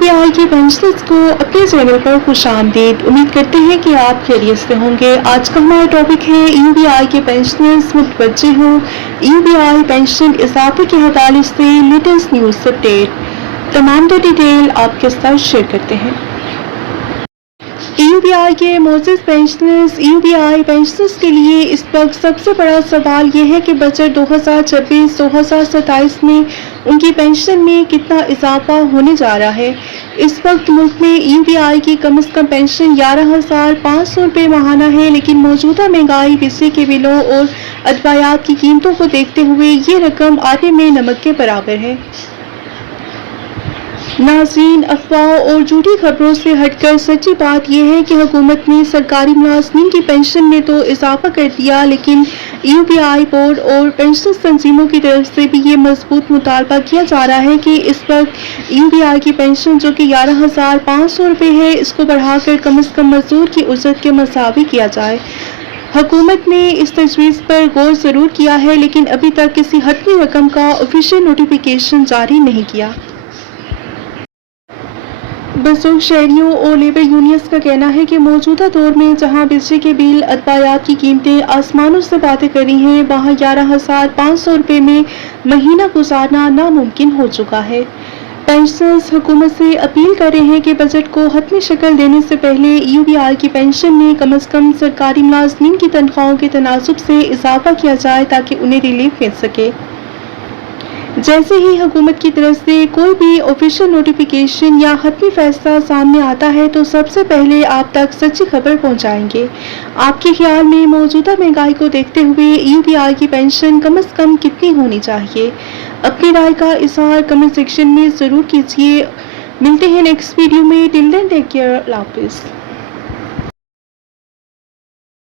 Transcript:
UBI के pensioners को अपने चैनल पर खुशामदीद। उम्मीद करते हैं कि आप खैरियत से होंगे। आज का हमारा टॉपिक है UBI के पेंशनर्स मुतवज्जे हों, UBI पेंशन इजाफे के हवाले से लेटेस्ट न्यूज़ अपडेट। तमाम डिटेल आपके साथ शेयर करते हैं। UBI के मोअज़्ज़ज़ पेंशनर्स, UBI पेंशनर्स के लिए इस वक्त सबसे बड़ा सवाल ये है कि बजट 2026-2027 में उनकी पेंशन में कितना इजाफा होने जा रहा है। इस वक्त मुल्क में UBI की कम से कम पेंशन 11,500 रुपये माहाना है, लेकिन मौजूदा महंगाई, बिजली के बिलों और अदवायात की कीमतों को देखते हुए ये रकम आटे में नमक के बराबर है। नाज़रीन, अफवाहों और झूठी खबरों से हटकर सच्ची बात यह है कि हुकूमत ने सरकारी मुलाज़मीन की पेंशन में तो इजाफा कर दिया, लेकिन UBI बोर्ड और पेंशन तंजीमों की तरफ से भी ये मजबूत मुतालबा किया जा रहा है कि इस वक्त UBI की पेंशन जो कि 11,500 रुपये है, इसको बढ़ाकर कम से कम मजदूर की उजरत के मुसावी किया जाए। हुकूमत ने इस तजवीज़ पर गौर ज़रूर किया है, लेकिन अभी तक किसी हतमी रकम का ऑफिशियल नोटिफिकेशन जारी नहीं किया। बुजुर्ग शहरियों और लेबर यूनियंस का कहना है कि मौजूदा दौर में जहां बिजली के बिल, अदवायात की कीमतें आसमानों से बातें कर रही हैं, वहां 11,500 रुपये में महीना गुजारना नामुमकिन हो चुका है। पेंशनर्स हुकूमत से अपील कर रहे हैं कि बजट को हतमी शक्ल देने से पहले UBI की पेंशन में कम से कम सरकारी मुलाज़मीन की तनख्वाहों के तनासुब से इजाफा किया जाए ताकि उन्हें रिलीफ मिल सके। जैसे ही हुकूमत की तरफ से कोई भी ऑफिशियल नोटिफिकेशन या हतमी फैसला सामने आता है तो सबसे पहले आप तक सच्ची खबर पहुंचाएंगे। आपके ख्याल में मौजूदा महंगाई को देखते हुए UBI की पेंशन कम से कम कितनी होनी चाहिए? अपनी राय का इज़हार कमेंट सेक्शन में ज़रूर कीजिए। मिलते हैं नेक्स्ट वीडियो में। Till then take care. अल्लाह हाफ़िज़।